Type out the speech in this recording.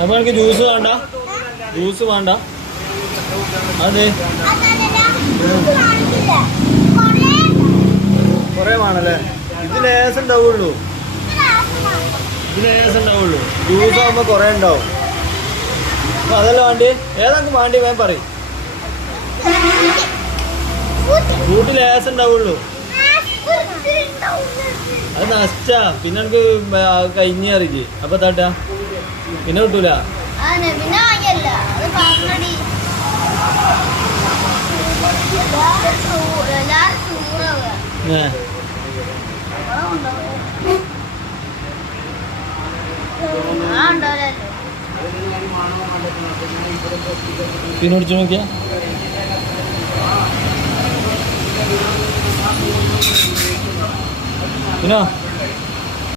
അപ്പൊ എനിക്ക് ജ്യൂസ് വേണ്ട, ജ്യൂസ് വേണ്ട. അതെ കൊറേ വേണല്ലേ? ഇത് ലേസം ഉണ്ടാവുള്ളൂ, ഇത് ലേസം ഉണ്ടാവുള്ളൂ. ജ്യൂസ് ആകുമ്പോ കൊറേ ഉണ്ടാവും. അപ്പൊ അതല്ല വേണ്ടി, ഏതൊക്കെ വേണ്ടി വേഗം പറയും. ഫ്രൂട്ട് ലേസം ഉണ്ടാവുള്ളൂ. അത് നഷ്ടാ, പിന്നെ എനിക്ക് കഴിഞ്ഞ് അറിയില്ലേ. അപ്പൊ താട്ടാ പിന്നെ കിട്ടൂല. പിന്നെ കുടിച്ചു നോക്കിയാ പിന്നെ